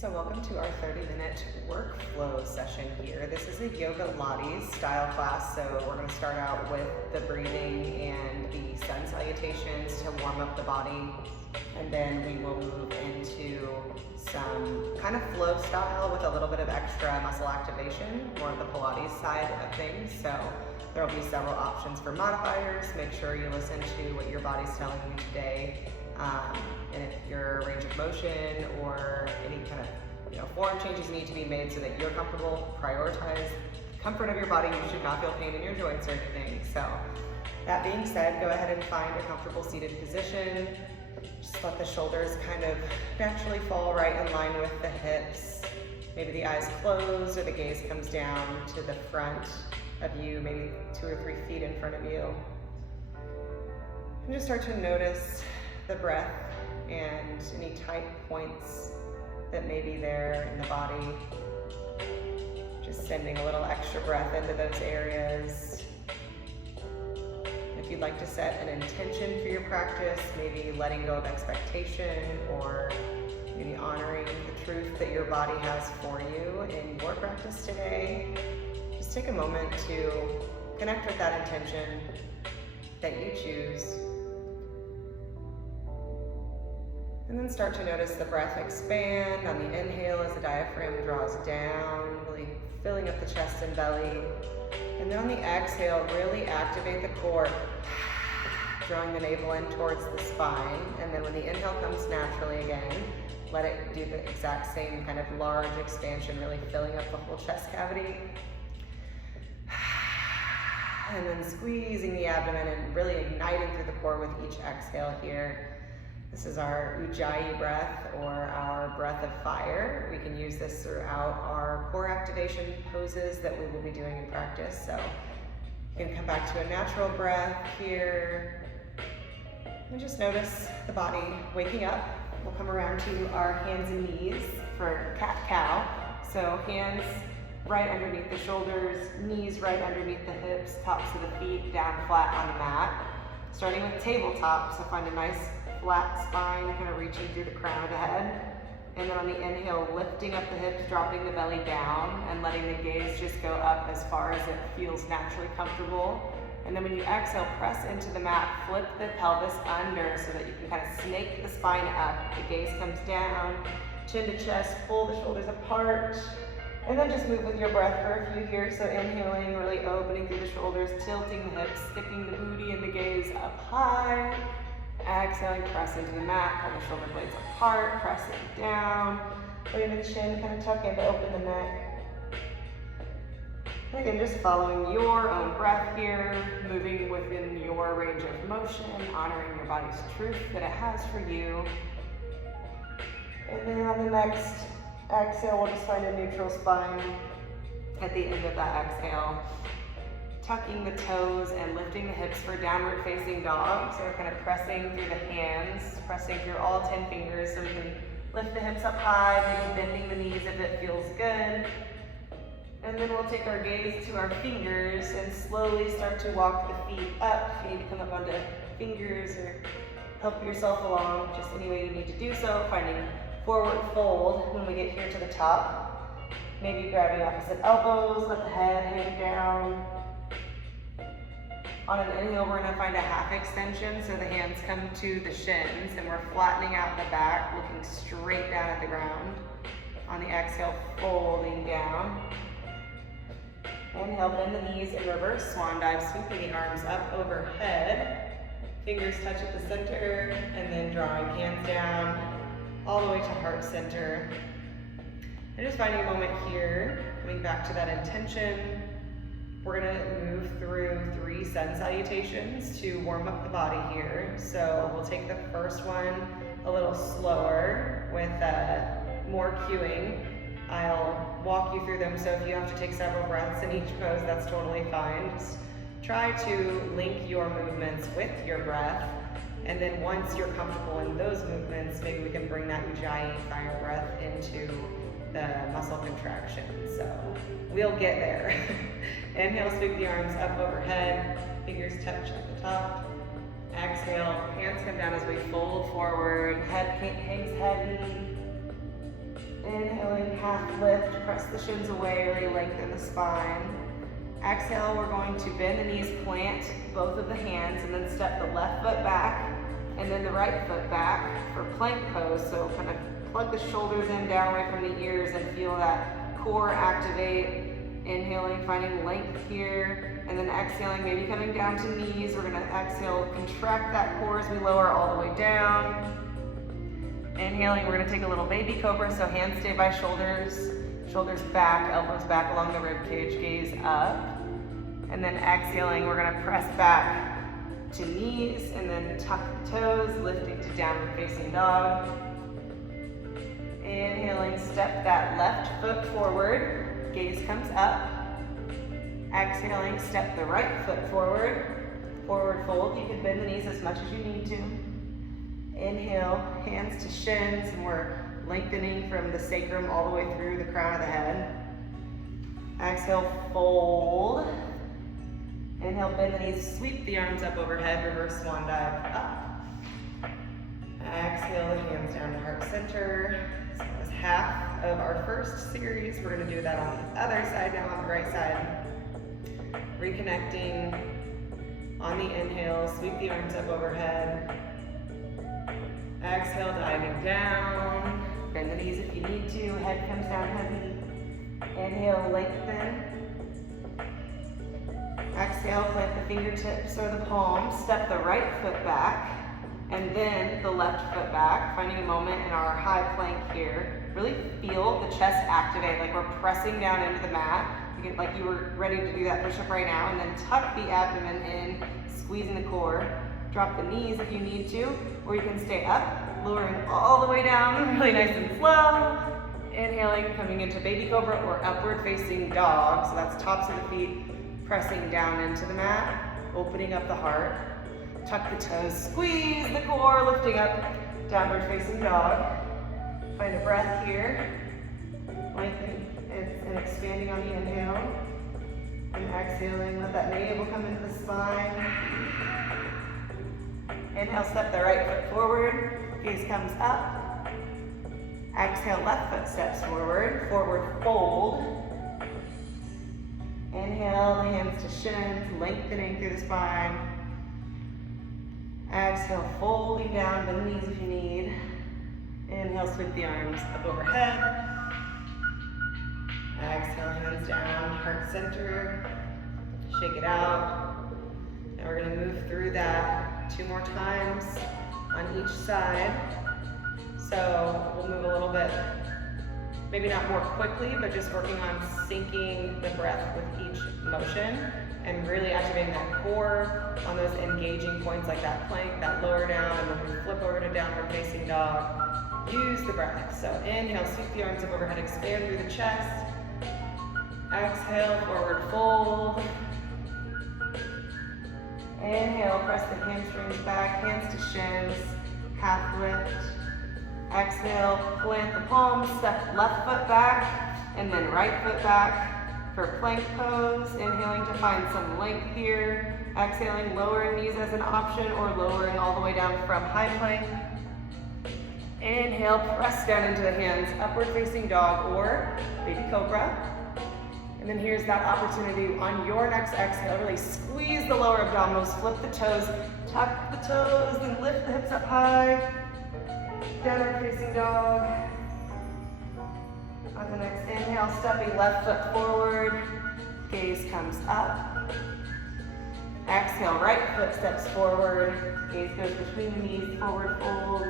So welcome to our 30-minute workflow session here. This is a Yogalates style class, so we're going to start out with the breathing and the sun salutations to warm up the body, and then we will move into some kind of flow style with a little bit of extra muscle activation, more of the Pilates side of things. So there will be several options for modifiers. Make sure you listen to what your body's telling you today. And if your range of motion or any kind of form changes need to be made so that you're comfortable, prioritize comfort of your body. You should not feel pain in your joints or anything. So that being said, go ahead and find a comfortable seated position. Just let the shoulders kind of naturally fall right in line with the hips. Maybe the eyes close or the gaze comes down to the front of you, maybe 2 or 3 feet in front of you. And just start to notice the breath and any tight points that may be there in the body. Just sending a little extra breath into those areas. If you'd like to set an intention for your practice, maybe letting go of expectation or maybe honoring the truth that your body has for you in your practice today, just take a moment to connect with that intention that you choose. And then start to notice the breath expand on the inhale as the diaphragm draws down, really filling up the chest and belly. And then on the exhale, really activate the core, drawing the navel in towards the spine. And then when the inhale comes naturally again, let it do the exact same kind of large expansion, really filling up the whole chest cavity. And then squeezing the abdomen and really igniting through the core with each exhale here. This is our Ujjayi breath, or our breath of fire. We can use this throughout our core activation poses that we will be doing in practice. So you can come back to a natural breath here. And just notice the body waking up. We'll come around to our hands and knees for cat-cow. So hands right underneath the shoulders, knees right underneath the hips, tops of the feet down flat on the mat. Starting with tabletop, so find a nice flat spine, kind of reaching through the crown of the head. And then on the inhale, lifting up the hips, dropping the belly down, and letting the gaze just go up as far as it feels naturally comfortable. And then when you exhale, press into the mat, flip the pelvis under so that you can kind of snake the spine up. The gaze comes down, chin to chest, pull the shoulders apart. And then just move with your breath for a few here. So inhaling, really opening through the shoulders, tilting the hips, sticking the booty and the gaze up high. Exhaling, press into the mat, pull the shoulder blades apart, press it down. Letting the chin kind of tuck in to open the neck. Again, just following your own breath here, moving within your range of motion, honoring your body's truth that it has for you. And then on the next exhale, we'll just find a neutral spine at the end of that exhale. Tucking the toes and lifting the hips for downward facing dog. So we're kind of pressing through the hands, pressing through all 10 fingers so we can lift the hips up high, maybe bending the knees if it feels good. And then we'll take our gaze to our fingers and slowly start to walk the feet up. If you need to come up onto fingers or help yourself along, just any way you need to do so. Finding forward fold when we get here to the top. Maybe grabbing opposite elbows, let the head hang down. On an inhale, we're going to find a half extension, so the hands come to the shins, and we're flattening out the back, looking straight down at the ground. On the exhale, folding down. Inhale, bend the knees in reverse swan dive, sweeping the arms up overhead. Fingers touch at the center, and then drawing hands down, all the way to heart center. And just finding a moment here, coming back to that intention. We're going to move through 3 sun salutations to warm up the body here. So we'll take the first one a little slower with more cueing. I'll walk you through them, so if you have to take several breaths in each pose, that's totally fine. Just try to link your movements with your breath. And then once you're comfortable in those movements, maybe we can bring that Ujjayi fire breath into the muscle contraction. So we'll get there. Inhale, sweep the arms up overhead, fingers touch at the top. Exhale, hands come down as we fold forward, head hangs heavy. Inhaling, half lift, press the shins away, really lengthen the spine. Exhale, we're going to bend the knees, plant both of the hands, and then step the left foot back, and then the right foot back for plank pose. So kind of plug the shoulders in, down away from the ears, and feel that core activate. Inhaling, finding length here, and then exhaling, maybe coming down to knees. We're gonna exhale, contract that core as we lower all the way down. Inhaling, we're gonna take a little baby cobra, so hands stay by shoulders, shoulders back, elbows back along the rib cage, gaze up. And then exhaling, we're gonna press back to knees, and then tuck the toes, lifting to downward facing dog. Inhaling, step that left foot forward. Gaze comes up. Exhaling, step the right foot forward. Forward fold. You can bend the knees as much as you need to. Inhale, hands to shins, and we're lengthening from the sacrum all the way through the crown of the head. Exhale, fold. Inhale, bend the knees, sweep the arms up overhead, reverse swan dive up. Exhale, the hands down to heart center. So that was half of our first series. We're gonna do that on the other side now, on the right side. Reconnecting on the inhale, sweep the arms up overhead. Exhale, diving down. Bend the knees if you need to, head comes down heavy. Inhale, lengthen. Exhale, plant the fingertips or the palms, step the right foot back, and then the left foot back, finding a moment in our high plank here. Really feel the chest activate, like we're pressing down into the mat. You get like you were ready to do that push-up right now, and then tuck the abdomen in, squeezing the core. Drop the knees if you need to, or you can stay up, lowering all the way down, really nice and slow. Inhaling, coming into baby cobra or upward facing dog. So that's tops of the feet, pressing down into the mat, opening up the heart. Tuck the toes, squeeze the core, lifting up, downward facing dog. Find a breath here. Lengthening and expanding on the inhale. And exhaling, let that navel come into the spine. Inhale, step the right foot forward, gaze comes up. Exhale, left foot steps forward, forward fold. Inhale, hands to shins, lengthening through the spine. Exhale, folding down, bend the knees if you need. Inhale, sweep the arms up overhead. Exhale, hands down, heart center. Shake it out. Now we're gonna move through that 2 more times on each side. So we'll move a little bit, maybe not more quickly, but just working on syncing the breath with each motion and really activating that core on those engaging points like that plank, that lower down, and when we flip over to downward facing dog, use the breath. So inhale, sweep the arms up overhead, expand through the chest. Exhale, forward fold. Inhale, press the hamstrings back, hands to shins, half lift. Exhale, plant the palms, step left foot back, and then right foot back for plank pose. Inhaling to find some length here. Exhaling, lowering knees as an option, or lowering all the way down from high plank. Inhale, press down into the hands, upward facing dog or baby cobra. And then here's that opportunity on your next exhale, really squeeze the lower abdominals, flip the toes, tuck the toes, and lift the hips up high. Downward facing dog. On the next inhale, stepping left foot forward, gaze comes up. Exhale, right foot steps forward, gaze goes between the knees, forward fold.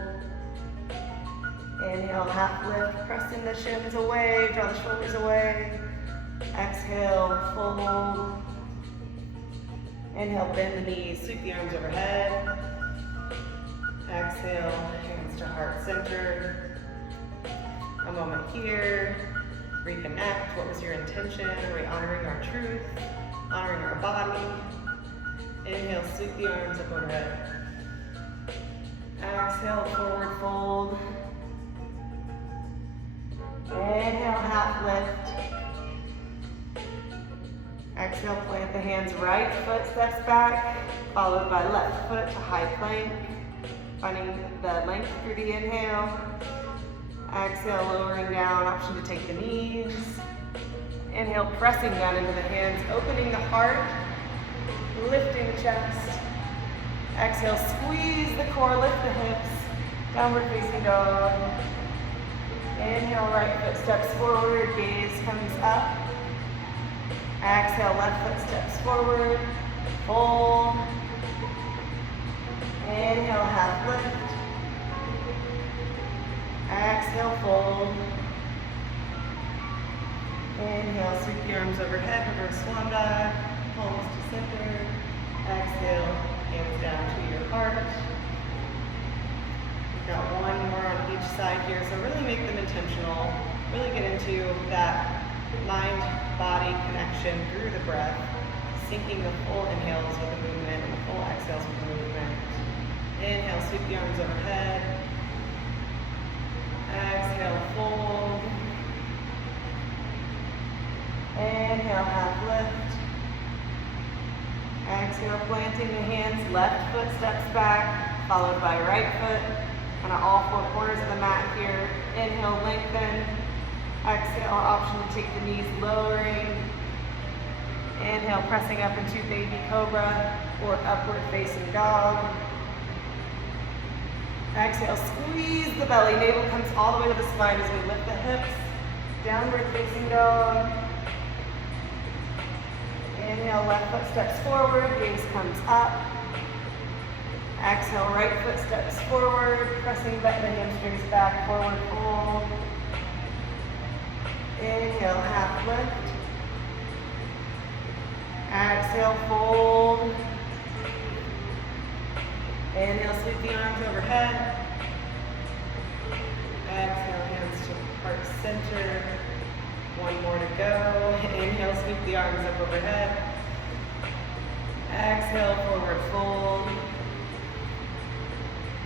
Inhale, half lift, press in the shins away, draw the shoulders away. Exhale, fold. Inhale, bend the knees, sweep the arms overhead. Exhale, hands to heart center. A moment here. Reconnect. What was your intention? Are we honoring our truth? Honoring our body? Inhale, sweep the arms up overhead. Exhale, forward fold. Inhale, half lift. Exhale, plant the hands, right foot steps back, followed by left foot to high plank. Finding the length through the inhale. Exhale, lowering down, option to take the knees. Inhale, pressing down into the hands, opening the heart, lifting the chest. Exhale, squeeze the core, lift the hips, downward facing dog. Inhale, right foot steps forward, gaze comes up. Exhale, left foot steps forward, fold. Inhale, half lift. Exhale, fold. Inhale, sweep the arms overhead, reverse swan dive, palms to center. Exhale, hands down to your heart. We've got one more on each side here, so really make them intentional. Really get into that mind-body connection through the breath, syncing the full inhales with the movement and the full exhales with the movement. Inhale, sweep the arms overhead. Exhale, fold. Inhale, half lift. Exhale, planting the hands, left foot steps back, followed by right foot, kind of all four corners of the mat here. Inhale, lengthen. Exhale, option to take the knees, lowering. Inhale, pressing up into baby cobra or upward facing dog. Exhale, squeeze the belly, navel comes all the way to the spine as we lift the hips. Downward facing dog. Inhale, left foot steps forward, gaze comes up. Exhale, right foot steps forward, pressing the hamstrings back, forward fold. Inhale, half lift. Exhale, fold. Inhale, sweep the arms overhead. Exhale, hands to heart center. One more to go. Inhale, sweep the arms up overhead. Exhale, forward fold.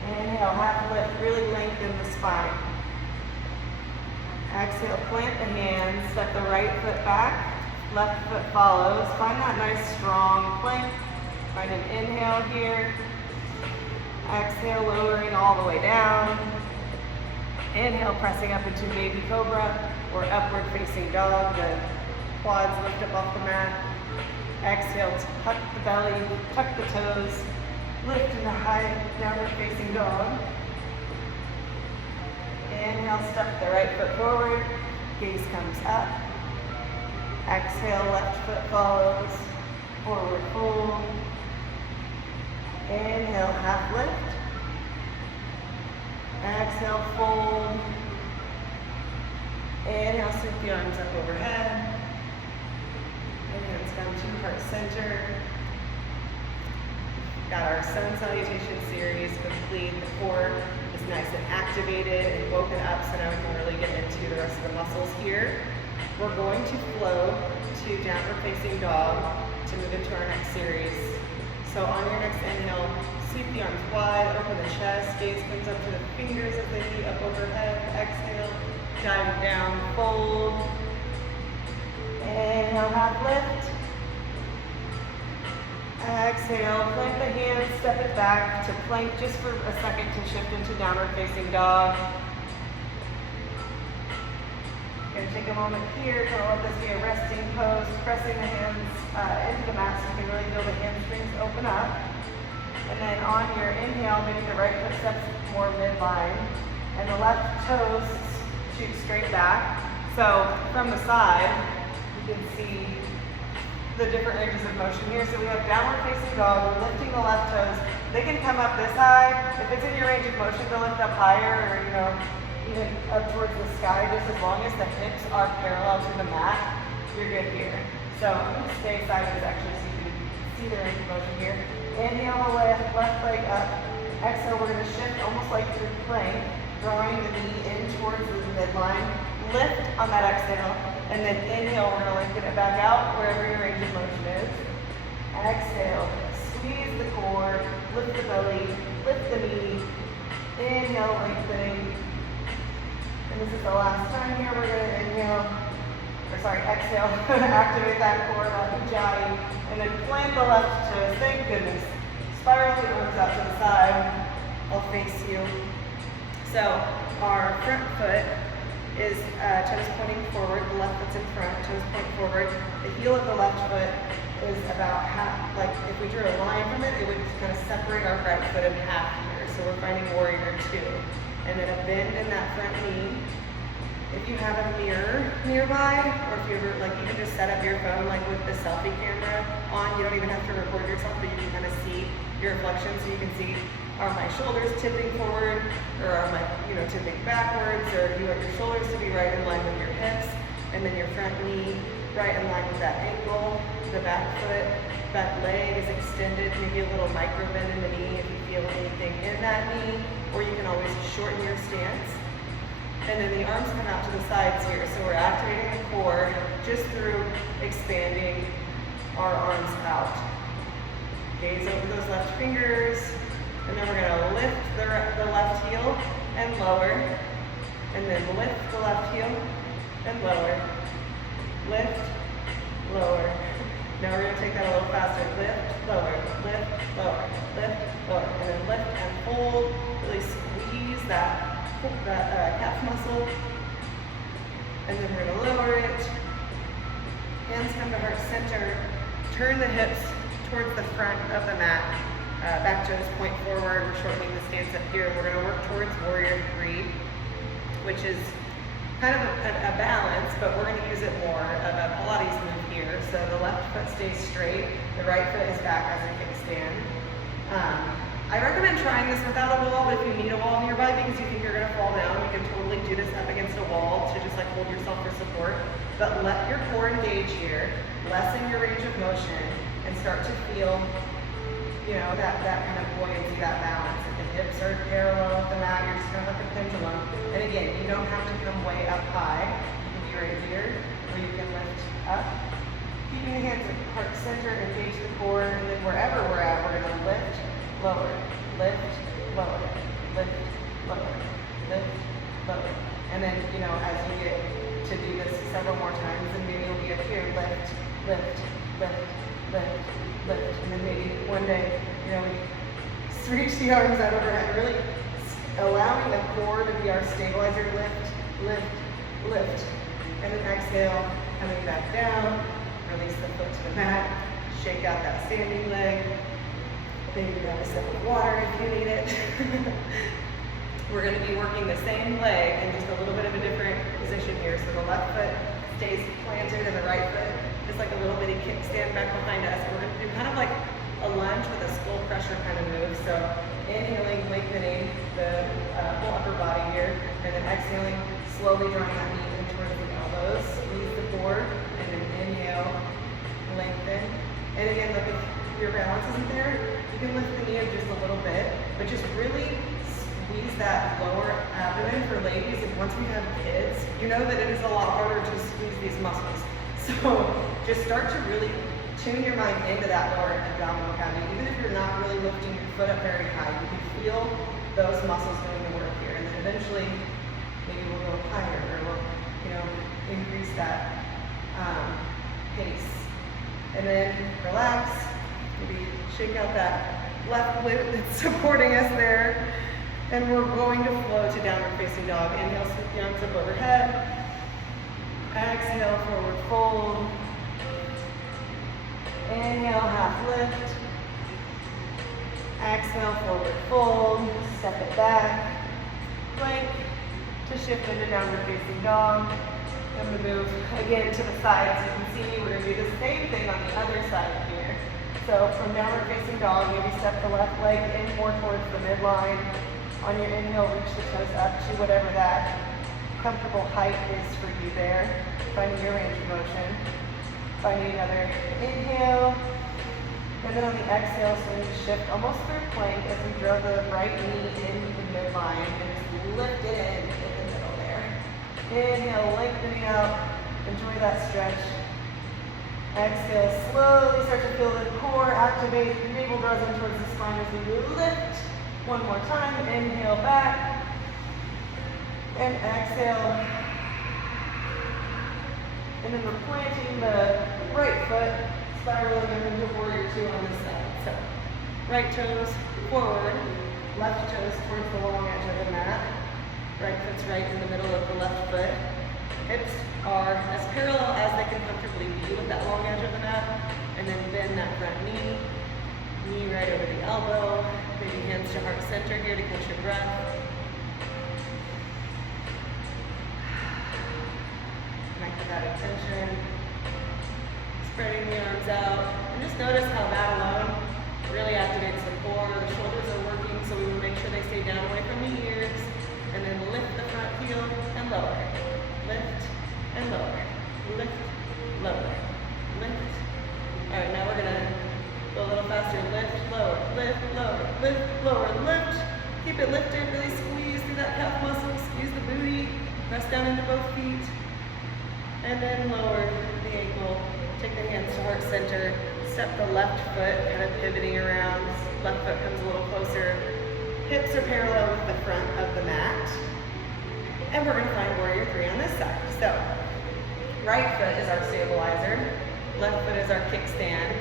Inhale, half lift, really lengthen the spine. Exhale, plant the hands, step the right foot back, left foot follows. Find that nice strong plank. Find an inhale here. Exhale, lowering all the way down. Inhale, pressing up into baby cobra or upward facing dog. The quads lift up off the mat. Exhale, tuck the belly, tuck the toes, lift into high downward facing dog. Inhale, step the right foot forward, gaze comes up. Exhale, left foot follows, forward fold. Inhale, half lift. Exhale, fold. Inhale, sweep the arms up overhead. And hands down to heart center. Got our sun salutation series complete. The core is nice and activated and woken up, so now we can really get into the rest of the muscles here. We're going to flow to downward facing dog to move into our next series. So on your next inhale, sweep the arms wide, open the chest, gaze comes up to the fingers of the knee up overhead. Exhale, dive down, fold. Inhale, half lift. Exhale, plant the hands, step it back to plank just for a second to shift into downward facing dog. Going to take a moment here to let this be a resting pose, pressing the hands into the mat so you can really feel the hamstrings open up. And then on your inhale, maybe the right foot steps more midline and the left toes shoot straight back. So from the side, you can see the different ranges of motion here. So we have downward facing dog, we're lifting the left toes. They can come up this high. If it's in your range of motion to lift up higher or, even up towards the sky, just as long as the hips are parallel to the mat, you're good here. So I'm going to stay sideways actually so you can see the range of motion here. Inhale the left leg up. Exhale, we're going to shift almost like through plank, drawing the knee in towards the midline. Lift on that exhale, and then inhale, we're going to lengthen it back out wherever your range of motion is. Exhale, squeeze the core, lift the belly, lift the knee. Inhale, lengthening. And this is the last time here. We're going to exhale, activate that core, that ujjayi, and then plant the left toes. Thank goodness. Spiral the arms out to the side. I'll face you. So our front foot is toes pointing forward, the left foot's in front, toes point forward. The heel of the left foot is about half, like if we drew a line from it, it would kind of separate our right foot in half here. So we're finding warrior 2. And then a bend in that front knee. If you have a mirror nearby, or if you ever, like you can just set up your phone like with the selfie camera on, you don't even have to record yourself, but you can kind of see your reflection, so you can see, are my shoulders tipping forward, or are my, tipping backwards, or you want your shoulders to be right in line with your hips, and then your front knee right in line with that ankle, the back foot, back leg is extended, maybe a little micro bend in the knee if you feel anything in that knee, or you can always shorten your stance. And then the arms come out to the sides here, so we're activating the core just through expanding our arms out. Gaze over those left fingers, and then we're going to lift the left heel and lower, and then lift the left heel and lower, lift, lower. Now we're going to take that a little faster. Lift, lower, lift, lower, lift, lower, and then lift and hold. Really squeeze that calf muscle, and then we're going to lower it. Hands come to heart center. Turn the hips towards the front of the mat. Back toes point forward. We're shortening the stance up here. We're going to work towards warrior 3, which is kind of a balance, but we're going to use it more of a Pilates move here. So the left foot stays straight. The right foot is back as a kickstand. I recommend trying this without a wall, but if you need a wall nearby because you think you're going to fall down, you can totally do this up against a wall to just like hold yourself for support. But let your core engage here, lessen your range of motion, and start to feel, that kind of buoyancy, that balance. If the hips are parallel with the mat, you're just kind of like a pendulum. And again, you don't have to come way up high. You can be right here, or you can lift up. Keeping the hands at heart center, engage the core, and then wherever we're at, we're going to lift, lower, lift, lower, lift, lower, lift, lower. And then, as you get to do this several more times, then maybe you'll be up here, lift, lift, lift, lift, lift. And then maybe one day, we reach the arms out overhead, really allowing the core to be our stabilizer. Lift, lift, lift. And then exhale, coming back down, release the foot to the mat, shake out that standing leg. Maybe grab a sip of water if you need it. We're going to be working the same leg in just a little bit of a different position here. So the left foot stays planted and the right foot is like a little bitty kickstand back behind us. We're going to do kind of like a lunge with a skull crusher kind of move. So inhaling, lengthening the whole upper body here, and then exhaling, slowly drawing that knee in towards the elbows. Squeeze the core, and then inhale, lengthen. And again, like if your balance isn't there, you can lift the knee up just a little bit, but just really squeeze that lower abdomen for ladies. And once we have kids, you know that it is a lot harder to squeeze these muscles. So just start to really tune your mind into that lower abdominal cavity. Even if you're not really lifting your foot up very high, you can feel those muscles doing the work here. And then eventually, maybe we'll go higher, or we'll, increase that pace. And then relax. Maybe shake out that left glute that's supporting us there. And we're going to flow to downward facing dog. Inhale, scoop the arms up overhead. Exhale, forward fold. Inhale, half lift. Exhale, forward fold. Step it back. Plank to shift into downward facing dog. I'm going to move again to the side so you can see me. We're going to do the same thing on the other side here. So from downward facing dog, maybe step the left leg in more towards the midline. On your inhale, reach the toes up to whatever that comfortable height is for you there. Finding your range of motion. Finding another inhale. And then on the exhale, so we shift almost through plank as we draw the right knee into the midline and just lift it in the middle there. Inhale, lengthening out. Enjoy that stretch. Exhale, slowly start to feel the core activate. The navel draws in towards the spine as we lift. One more time. Inhale back. And exhale. And then we're planting the right foot, spiraling into warrior 2 on this side. So, right toes forward, left toes towards the long edge of the mat. Right foot's right in the middle of the left foot. Hips are as parallel as they can comfortably be with that long edge of the mat. And then bend that front knee. Knee right over the elbow. Maybe hands to heart center here to catch your breath. Connect to that attention. Spreading the arms out. And just notice how that alone really activates the core. The shoulders are working, so we will make sure they stay down away from the ears. And then lift the front heel and lower. Lift and lower. Lift, lower. Lift. All right, now we're gonna go a little faster. Lift, lower, lift, lower, lift. Keep it lifted, really squeeze through that calf muscle, squeeze the booty, press down into both feet. And then lower the ankle. Take the hands to heart center. Step the left foot, kind of pivoting around. Left foot comes a little closer. Hips are parallel with the front of the mat. And we're gonna find warrior 3 on this side. So, right foot is our stabilizer. Left foot is our kickstand.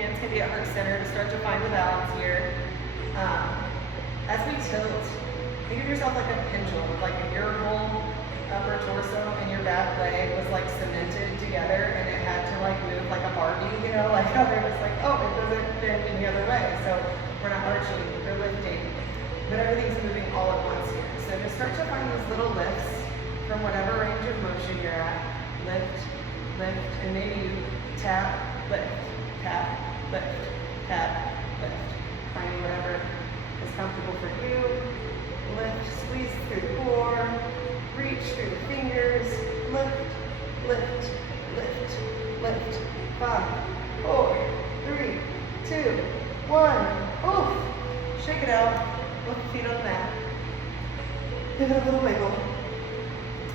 Hands can be at heart center to start to find the balance here. As we tilt, think of yourself like a pendulum, like if your whole upper torso and your back leg was like cemented together and it had to like move like a Barbie, you know, like how they're just like, oh, it doesn't bend any other way. So we're not arching, we're lifting. But everything's moving all at once here. So just start to find those little lifts from whatever range of motion you're at. Lift, lift, and maybe you tap, lift, tap, lift, tap, lift. Finding whatever is comfortable for you. Lift, squeeze through the core, reach through the fingers, lift, lift, lift, lift. 5, 4, 3, 2, 1. Oh, shake it out. Lift the feet on the mat. Give it a little wiggle.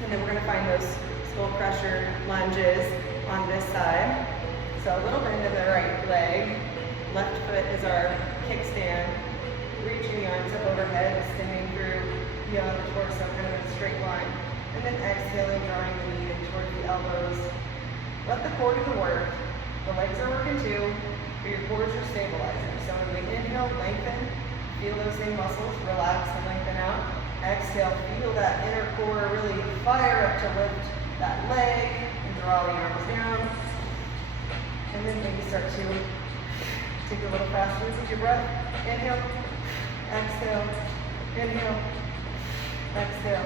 And then we're going to find those skull crusher lunges on this side. So a little bend of the right leg. Left foot is our kickstand. Reaching the arms up overhead, extending through beyond the torso, kind of in a straight line. And then exhaling, drawing the knee in towards the elbows. Let the core do the work. The legs are working too, but your core is your stabilizer. So when we inhale, lengthen. Feel those same muscles, relax and lengthen out. Exhale, feel that inner core really fire up to lift that leg and draw the arms down. And then maybe start to take a little faster with your breath. Inhale, exhale, inhale, exhale,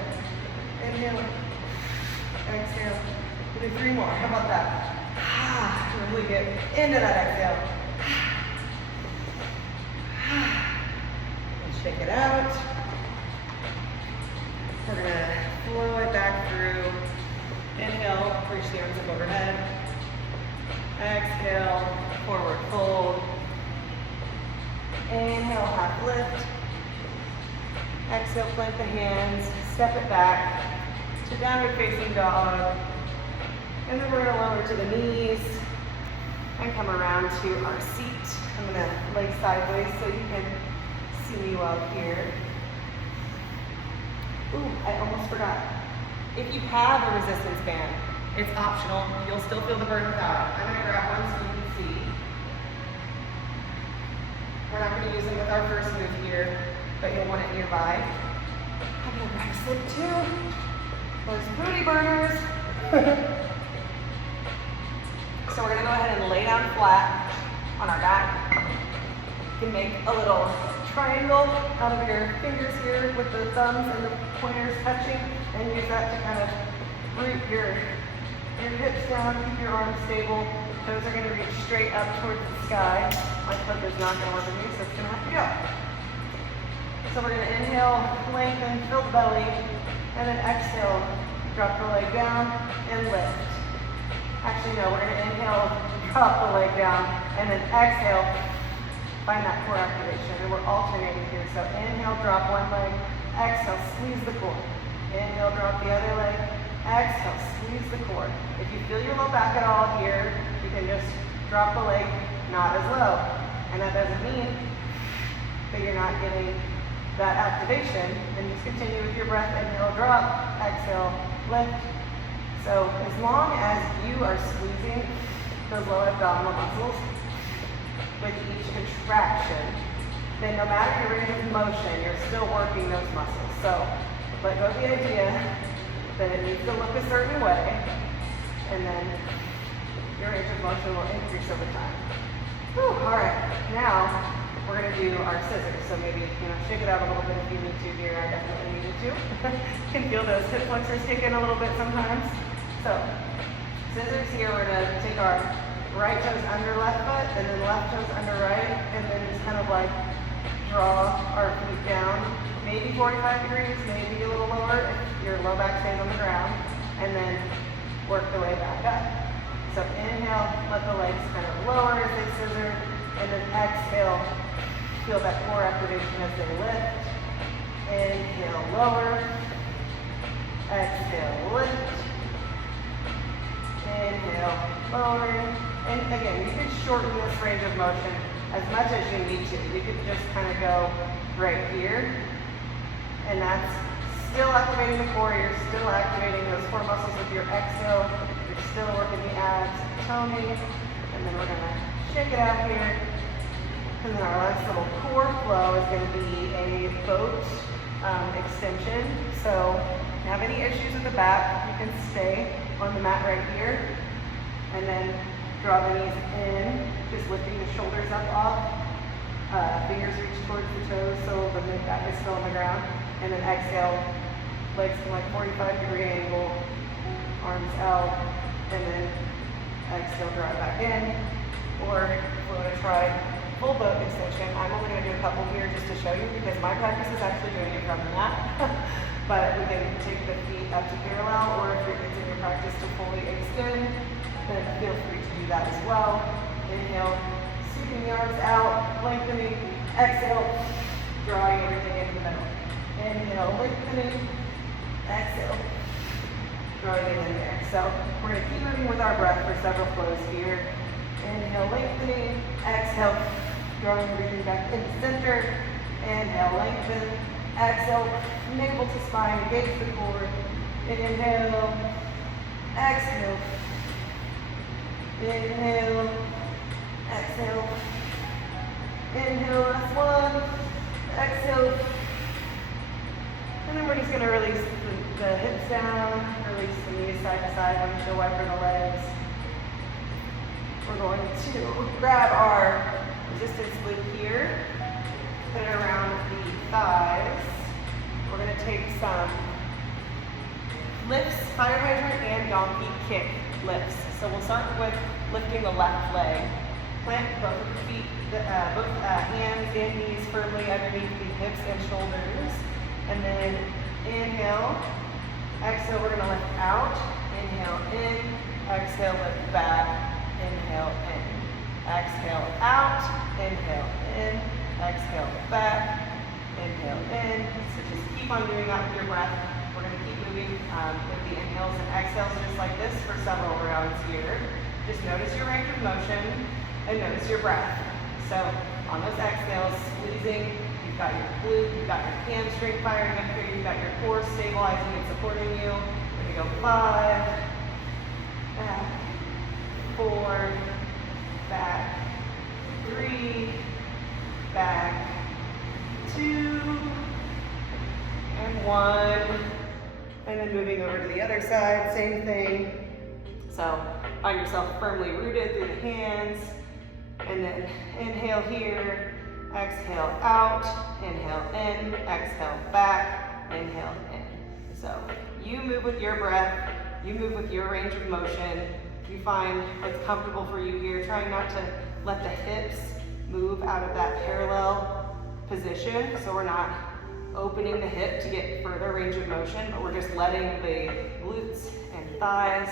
inhale, exhale. We'll do 3 more. How about that? Really get into that exhale. Shake it out. We're gonna flow it back through. Inhale, reach the arms up overhead. Exhale, forward fold. Inhale, half lift. Exhale, plant the hands, step it back to downward facing dog. And then we're gonna lower to the knees and come around to our seat. I'm gonna lay sideways so you can see me well here. Ooh, I almost forgot. If you have a resistance band, it's optional. You'll still feel the burn without it. I'm gonna grab one so you can see. We're not gonna use them with our first move here, but you'll want it nearby. I'm gonna grab a slip too. Those booty burners. So we're gonna go ahead and lay down flat on our back. You can make a little triangle out of your fingers here with the thumbs and the pointers touching, and use that to kind of root your hips down, keep your arms stable. Toes are going to reach straight up towards the sky. My foot is not going to work with me, so it's going to have to go. So we're going to inhale, lengthen, fill the belly, and then exhale, drop the leg down and lift. Actually, no, we're going to inhale, drop the leg down, and then exhale, find that core activation. And we're alternating here. So inhale, drop one leg, exhale, squeeze the core. Inhale, drop the other leg, exhale, squeeze the core. If you feel your low back at all here, you can just drop the leg, not as low. And that doesn't mean that you're not getting that activation. And just continue with your breath. Inhale, drop, exhale, lift. So as long as you are squeezing those lower abdominal muscles with each contraction, then no matter your range of motion, you're still working those muscles. So let go of the idea that it needs to look a certain way, and then your range of motion will increase over time. Whew, all right, now we're gonna do our scissors. So maybe, shake it out a little bit if you need to here. I definitely needed to. Can feel those hip flexors kick in a little bit sometimes. So, scissors here, we're gonna take our right toes under left foot, and then left toes under right, and then just kind of like draw our feet down, maybe 45 degrees, maybe a little lower if your low back stays on the ground, and then work the way back up. So inhale, let the legs kind of lower as they scissor, and then exhale, feel that core activation as they lift. Inhale, lower. Exhale, lift. Inhale, lower. And again, you can shorten this range of motion as much as you need to. You could just kind of go right here, and that's still activating the core. You're still activating those core muscles with your exhale. You're still working the abs, toning, and then we're gonna shake it out here. And then our last little core flow is going to be a boat extension. So if you have any issues with the back, you can stay on the mat right here. And then draw the knees in, just lifting the shoulders up off. Fingers reach towards the toes so the mid-back is still on the ground. And then exhale, legs to like 45-degree angle, arms out, and then exhale, draw it back in. Or if we're going to try full boat extension, I'm only going to do a couple here just to show you because my practice is actually doing it from the mat. But we can take the feet up to parallel, or if you're using your practice to fully extend, then feel free to do that as well. Inhale, sweeping the arms out, lengthening. Exhale, drawing everything into the middle. Inhale, lengthening. Exhale, drawing it in there. So we're going to keep moving with our breath for several flows here. Inhale, lengthening. Exhale, drawing everything back into center. Inhale, lengthen. Exhale, navel to spine, engage the core. Inhale. Exhale. Inhale. Exhale. Inhale, last one. Exhale. And then we're just going to release the hips down, release the knees side to side, windshield wiper the legs. We're going to grab our resistance loop here, put it around the thighs. We're going to take some lifts, fire hydrant and donkey kick lifts. So we'll start with lifting the left leg. Plant both feet, both hands and knees firmly underneath the hips and shoulders. And then inhale, exhale, we're going to lift out. Inhale in, exhale, lift back. Inhale in, exhale out, inhale in, exhale back, inhale in. So just keep on doing that with your breath. We're going to keep moving with the inhales and exhales just like this for several rounds here. Just notice your range of motion and notice your breath. So on those exhales, squeezing, you've got your glute, you've got your hamstring firing up here, you've got your core stabilizing and supporting you. We're going to go 5, back, 4, back, 3, back, 2, and 1. And then moving over to the other side, same thing. So find yourself firmly rooted through the hands. And then inhale here, exhale out, inhale in, exhale back, inhale in. So you move with your breath, you move with your range of motion. You find what's comfortable for you here, trying not to let the hips move out of that parallel position. So we're not opening the hip to get further range of motion, but we're just letting the glutes and thighs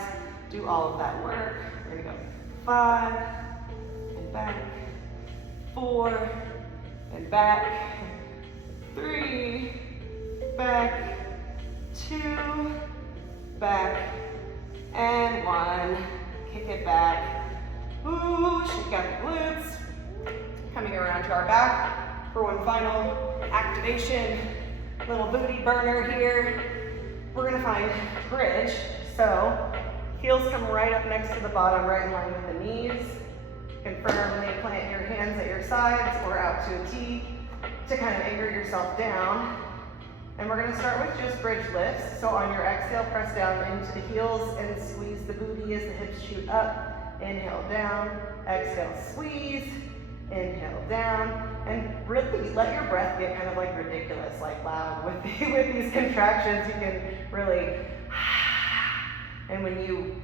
do all of that work. We're gonna go 5, and back, 4, and back, 3, back, 2, back, and 1. Kick it back. Ooh, shake out the glutes. Coming around to our back for one final activation. Little booty burner here. We're gonna find bridge. So heels come right up next to the bottom, right in line with the knees. You can firmly plant your hands at your sides or out to a T to kind of anchor yourself down. And we're gonna start with just bridge lifts. So on your exhale, press down into the heels and squeeze the booty as the hips shoot up. Inhale down, exhale, squeeze, inhale down. And really let your breath get kind of like ridiculous, like loud. With these contractions, you can really, and when you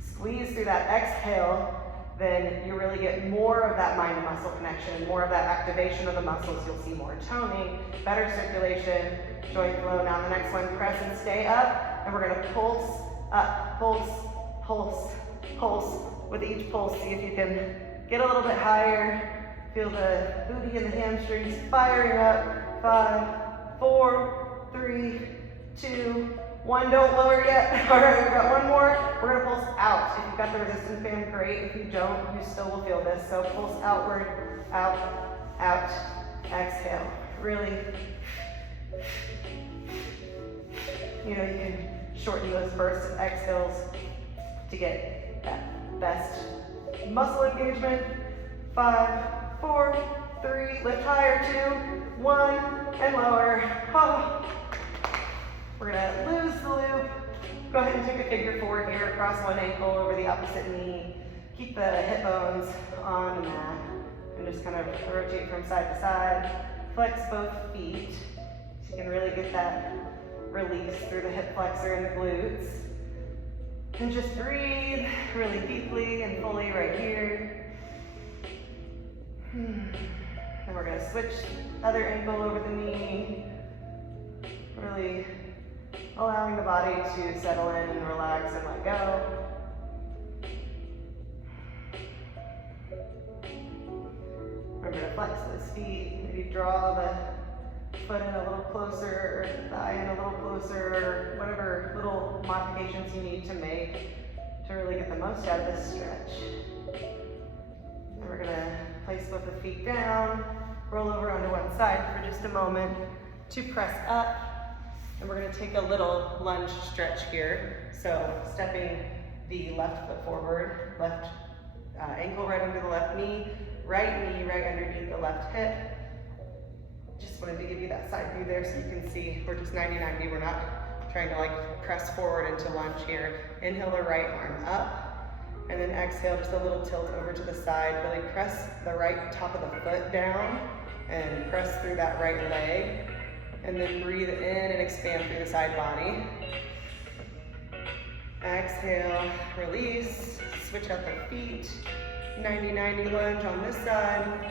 squeeze through that exhale, then you really get more of that mind and muscle connection, more of that activation of the muscles. You'll see more toning, better circulation, joint flow. Now the next one, press and stay up, and we're gonna pulse up, pulse, pulse, pulse. With each pulse, see if you can get a little bit higher. Feel the booty and the hamstrings firing up. 5, 4, 3, 2, 1. Don't lower yet. All right, we've got one more. We're gonna pulse out. If you've got the resistance band, great. If you don't, you still will feel this. So pulse outward, out, out, exhale. Really, you can shorten those bursts of exhales to get that best muscle engagement. 5, 4, 3, lift higher, 2, 1, and lower. Oh. We're gonna lose the loop. Go ahead and take a figure 4 here, across one ankle over the opposite knee. Keep the hip bones on the mat, and just kind of rotate from side to side. Flex both feet, so you can really get that release through the hip flexor and the glutes. And just breathe really deeply and fully right here. And we're gonna switch other ankle over the knee. Really allowing the body to settle in and relax and let go. Remember to flex those feet. Maybe draw the foot in a little closer, or the thigh in a little closer, or whatever little modifications you need to make to really get the most out of this stretch. And we're gonna place both the feet down, roll over onto one side for just a moment to press up. And we're gonna take a little lunge stretch here. So stepping the left foot forward, left ankle right under the left knee right underneath the left hip. Just wanted to give you that side view there so you can see we're just 90-90. We're not trying to like press forward into lunge here. Inhale the right arm up, and then exhale just a little tilt over to the side. Really press the right top of the foot down and press through that right leg. And then breathe in and expand through the side body. Exhale, release, switch out the feet. 90-90 lunge on this side.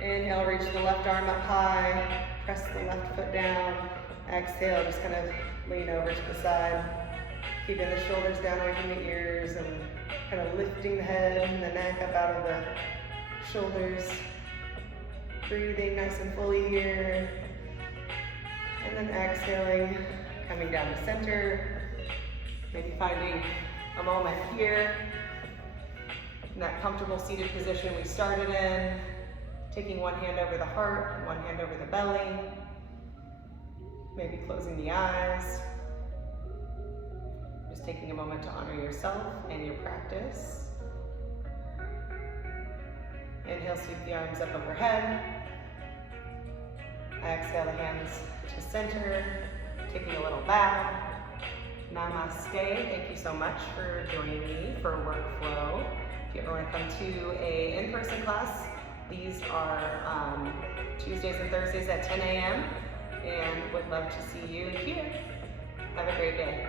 Inhale, reach the left arm up high, press the left foot down. Exhale, just kind of lean over to the side. Keeping the shoulders down away from the ears and kind of lifting the head and the neck up out of the shoulders. Breathing nice and fully here. And then exhaling, coming down to center. Maybe finding a moment here in that comfortable seated position we started in. Taking one hand over the heart, one hand over the belly. Maybe closing the eyes. Just taking a moment to honor yourself and your practice. Inhale, sweep the arms up overhead. Exhale the hands to center, taking a little bow. Namaste. Thank you so much for joining me for Workflow. If you ever want to come to an in-person class, these are Tuesdays and Thursdays at 10 a.m. and would love to see you here. Have a great day.